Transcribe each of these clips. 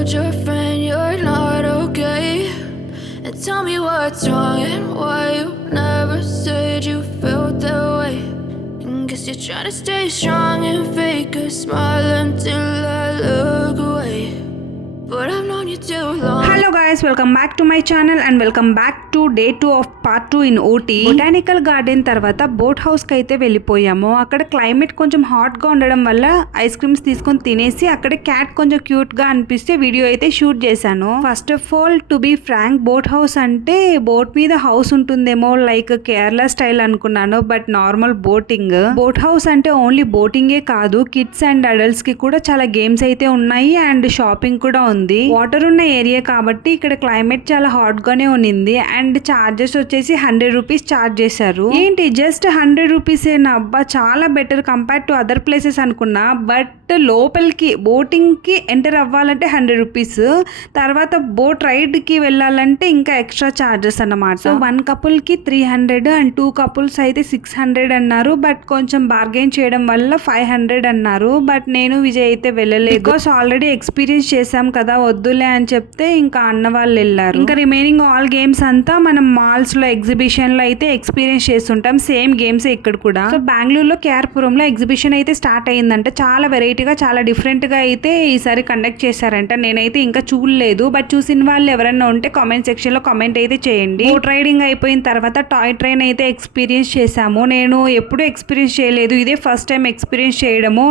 told your friend you're not okay? And tell me what's wrong and why you never said you felt that way. And guess you're trying to stay strong and fake a smile until I look away. But I've known you too long. Hello guys, welcome back to my channel and welcome back to day 2 of part 2 in OT. Botanical garden తర్వాత boat house కి అయితే వెళ్ళిపోయాము. అక్కడ climate కొంచెం hot గా ఉండడం వల్ల ice creams తీసుకొని తినేసి అక్కడ క్యాట్ కొంచెం క్యూట్ గా అనిపిస్తే వీడియో అయితే షూట్ చేశాను. First of all to be frank, boat house అంటే బోట్ మీద హౌస్ ఉంటుందేమో లైక్ కేరళ స్టైల్ అనుకున్నాను, but normal boating. Boat house అంటే ఓన్లీ బోటింగే కాదు, కిడ్స్ అండ్ అడల్ట్స్ కి కూడా చాలా గేమ్స్ అయితే ఉన్నాయి అండ్ షాపింగ్ కూడా ఉంది. వాటర్ ఉన్న ఏరియా కాబట్టి ఇక్కడ క్లైమేట్ చాలా హాట్ గానే ఉన్నింది అండ్ చార్జెస్ వచ్చేసి 100 రూపీస్ చార్జ్ చేశారు. ఏంటి జస్ట్ 100 రూపీస్ ఏనా, అబ్బా చాలా better compare to other places అనుకున్నా. బట్ లోపలికి బోటింగ్ కి ఎంటర్ అవ్వాలంటే 100 రూపీస్, తర్వాత బోట్ రైడ్ కి వెళ్ళాలంటే ఇంకా ఎక్స్ట్రా చార్జెస్ అన్నమాట. సో 1 కపుల్ కి 300 అండ్ 2 కపుల్స్ అయితే 600 అన్నారు. బట్ కొంచెం బార్గెన్ చేయడం వల్ల 500 అన్నారు. బట్ నేను విజయ్ అయితే వెళ్ళలేదు, బికాస్ ఆల్రెడీ ఎక్స్పీరియన్స్ చేసాం కదా, వద్దులే అని చెప్తే ఇంకా అన్న వాళ్ళు వెళ్ళారు. ఇంకా రిమైనింగ్ ఆల్ గేమ్స్ అంతా మనం మాల్స్ లో ఎగ్జిబిషన్ లో అయితే ఎక్స్పీరియన్స్ చేస్తుంటాం, సేమ్ గేమ్స్ ఇక్కడ కూడా. సో బెంగళూరులో కేఆర్పురం లో ఎగ్జిబిషన్ అయితే స్టార్ట్ అయ్యిందంట. చాలా వెరైటీగా చాలా డిఫరెంట్ గా అయితే ఈసారి కండక్ట్ చేశారంట. నేనైతే ఇంకా చూడలేదు, బట్ చూసిన వాళ్ళు ఎవరైనా ఉంటే కామెంట్ సెక్షన్ లో కామెంట్ అయితే చేయండి. బోట్ రైడింగ్ అయిపోయిన తర్వాత టాయ్ ట్రైన్ అయితే ఎక్స్పీరియన్స్ చేశాము. నేను ఎప్పుడూ ఎక్స్పీరియన్స్ చేయలేదు, ఇదే ఫస్ట్ టైం ఎక్స్పీరియన్స్ చేయడము.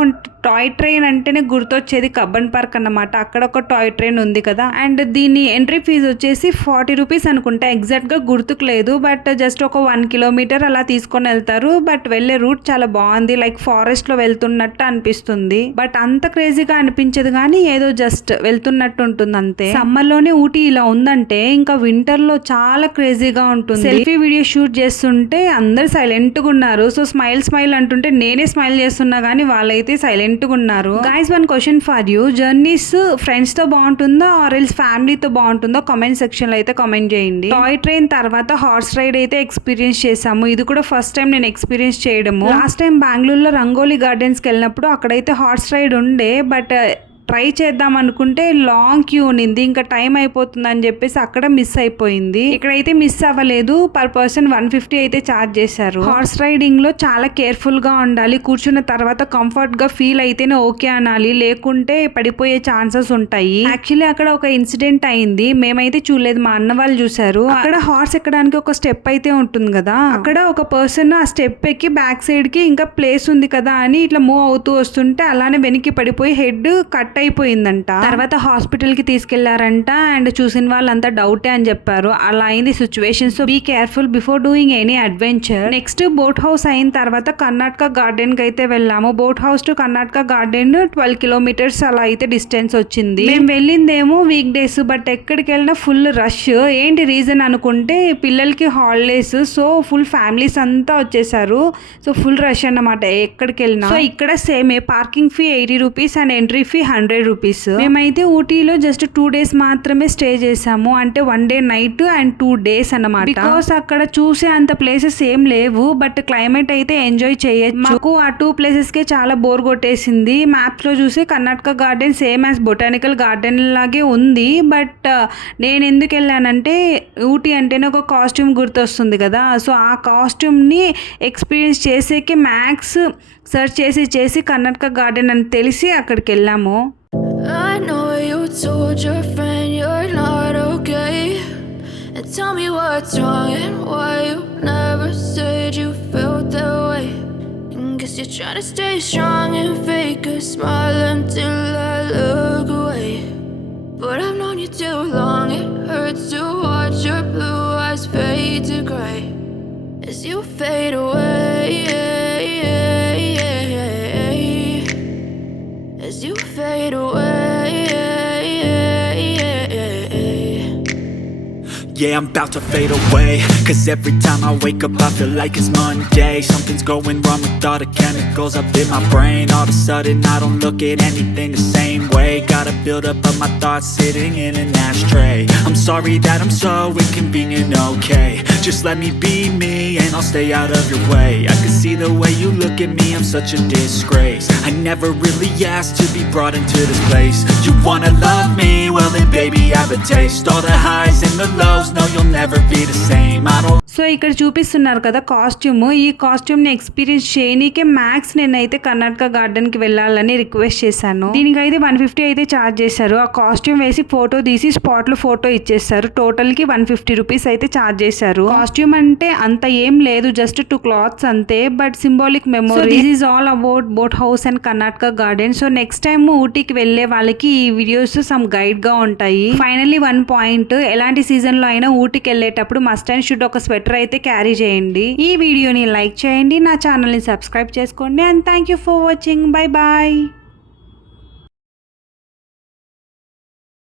టాయ్ ట్రైన్ అంటేనే గుర్తొచ్చేది కబ్బన్ పార్క్ అన్నమాట, అక్కడ ఒక టాయ్ ట్రైన్ ఉంది కదా. అండ్ దీని ఎంట్రీ ఫీజు వచ్చేసి 40 రూపీస్ అనుకుంటా, ఎగ్జాక్ట్ గా గుర్తుకు లేదు. బట్ జస్ట్ ఒక 1 కిలోమీటర్ అలా తీసుకొని వెళ్తారు. బట్ వెళ్ళే రూట్ చాలా బాగుంది, లైక్ ఫారెస్ట్ లో వెళ్తున్నట్టు అనిపిస్తుంది. బట్ అంత క్రేజీగా అనిపించదు కానీ ఏదో జస్ట్ వెళ్తున్నట్టు ఉంటుంది అంతే. సమ్మర్ లోనే ఊటీ ఇలా ఉందంటే ఇంకా వింటర్ లో చాలా క్రేజీగా ఉంటుంది. సెల్ఫీ వీడియో షూట్ చేస్తుంటే అందరు సైలెంట్ గా ఉన్నారు. సో స్మైల్ స్మైల్ అంటుంటే నేనే స్మైల్ చేస్తున్నా కానీ వాళ్ళైతే సైలెంట్ గా ఉన్నారు. Guys, one question for you, journeys friends తో బాగుంటుందా ఆర్ ఎల్స్ ఫ్యామిలీతో బాగుంటుందో కామెంట్ సెక్షన్ లో అయితే కామెంట్ చేయండి. టాయ్ ట్రైన్ తర్వాత హార్స్ రైడ్ అయితే ఎక్స్పీరియన్స్ చేసాము. ఇది కూడా ఫస్ట్ టైం నేను ఎక్స్పీరియన్స్ చేయడము. లాస్ట్ టైం బెంగళూరులో రంగోలీ గార్డెన్స్ కి వెళ్ళినప్పుడు అక్కడైతే హార్స్ రైడ్ ఉండే, బట్ ట్రై చేద్దాం అనుకుంటే లాంగ్ క్యూ ఉన్నింది, ఇంకా టైం అయిపోతుంది అని చెప్పేసి అక్కడ మిస్ అయిపోయింది. ఇక్కడైతే మిస్ అవ్వలేదు, పర్ పర్సన్ 150 అయితే ఛార్జ్ చేశారు. హార్స్ రైడింగ్ లో చాలా కేర్ఫుల్ గా ఉండాలి, కూర్చున్న తర్వాత కంఫర్ట్ గా ఫీల్ అయితేనే ఓకే అనాలి, లేకుంటే పడిపోయే ఛాన్సెస్ ఉంటాయి. యాక్చువల్లీ అక్కడ ఒక ఇన్సిడెంట్ అయింది, మేమైతే చూడలేదు, మా అన్న వాళ్ళు చూసారు. అక్కడ హార్స్ ఎక్కడానికి ఒక స్టెప్ అయితే ఉంటుంది కదా, అక్కడ ఒక పర్సన్ ఆ స్టెప్ ఎక్కి బ్యాక్ సైడ్ కి ఇంకా ప్లేస్ ఉంది కదా అని ఇట్లా మూవ్ అవుతూ వస్తుంటే అలానే వెనక్కి పడిపోయి హెడ్ కట్ అయిపోయిందంట. తర్వాత హాస్పిటల్ కి తీసుకెళ్లారంట అండ్ చూసిన వాళ్ళంతా డౌటే అని చెప్పారు. అలా అయింది situation. So be careful before doing any adventure. Next boat house అయిన తర్వాత కర్ణాటక గార్డెన్ కి అయితే వెళ్ళాము. Boat house to Karnataka garden 12 kilometres అలా అయితే డిస్టెన్స్ వచ్చింది. మేము వెళ్ళిందేమో వీక్ డేస్, బట్ ఎక్కడికి వెళ్ళినా ఫుల్ రష్. ఏంటి రీజన్ అనుకుంటే పిల్లలకి హాలిడేస్, సో ఫుల్ ఫ్యామిలీస్ అంతా వచ్చేసారు. సో ఫుల్ రష్ అన్నమాట ఎక్కడికి వెళ్ళినా. సో ఇక్కడ సేమే, parking fee 80 rupees and entry fee 100 rupees. మేమైతే ఊటీలో జస్ట్ 2 డేస్ మాత్రమే స్టే చేసాము, అంటే 1 డే నైట్ అండ్ 2 డేస్ అన్నమాట. బికాస్ అక్కడ చూసే అంత ప్లేసెస్ ఏం లేవు, బట్ క్లైమేట్ అయితే ఎంజాయ్ చేయొచ్చు. మాకు ఆ 2 ప్లేసెస్ కే చాలా బోర్ కొట్టేసింది. మ్యాప్స్ లో చూసి Karnataka garden same as botanical garden లాగే ఉంది. బట్ నేను ఎందుకు వెళ్ళానంటే ఊటీ అంటేనే ఒక కాస్ట్యూమ్ గుర్తొస్తుంది కదా, సో ఆ కాస్ట్యూమ్ ని ఎక్స్పీరియన్స్ చేసేకి మ్యాక్స్ సర్చ్ చేసి కర్ణాటక గార్డెన్ అని తెలిసి అక్కడికి వెళ్ళాము. I know you told your friend you're not okay. And tell me what's wrong and why you never said you felt that way. And guess you're trying to stay strong and fake a smile until I look away. But I've known you too long, it hurts to watch your blue eyes fade to gray as you fade away. As you fade away. Yeah, I'm about to fade away, 'cause every time I wake up I feel like it's Monday. Something's going wrong with all the chemicals up in my brain. All of a sudden I don't look at anything the same way. Gotta buildup of my thoughts sitting in an ashtray. I'm sorry that I'm so inconvenient, okay. Just let me be me and I'll stay out of your way. I can see the way you look at me, I'm such a disgrace. I never really asked to be brought into this place. You wanna love me? Well then baby have a taste. All the highs and the lows, no you'll never be the same. I don't. So ఇక్కడ చూపిస్తున్నారు కదా costume. ఈ costume ని experience చేయనీకే max నేనైతే Karnataka garden కి వెళ్ళాలని request చేశాను. దీనికైతే 150 అయితే ఛార్జ్ చేశారు. ఆ కాస్ట్యూమ్ వేసి ఫోటో తీసి స్పాట్ లో ఫోటో ఇచ్చేస్తారు. టోటల్ కి 150 రూపీస్ అయితే ఛార్జ్ చేశారు. కాస్ట్యూమ్ అంటే అంత ఏం లేదు, జస్ట్ 2 క్లాత్స్ అంతే, but symbolic memory. This is all about boat house and Karnataka garden. So next time ఊటీకి వెళ్లే వాళ్ళకి ఈ వీడియోస్ సమ్ గైడ్ గా ఉంటాయి. ఫైనల్లీ 1 పాయింట్, ఎలాంటి సీజన్ లో అయినా ఊటీకి వెళ్ళేటప్పుడు మస్ట్ అండ్ షుడ్ ఒక స్వెటర్ అయితే క్యారీ చేయండి. ఈ వీడియోని లైక్ చేయండి, నా ఛానల్ ని సబ్స్క్రైబ్ చేసుకోండి. And thank you for watching. Bye bye.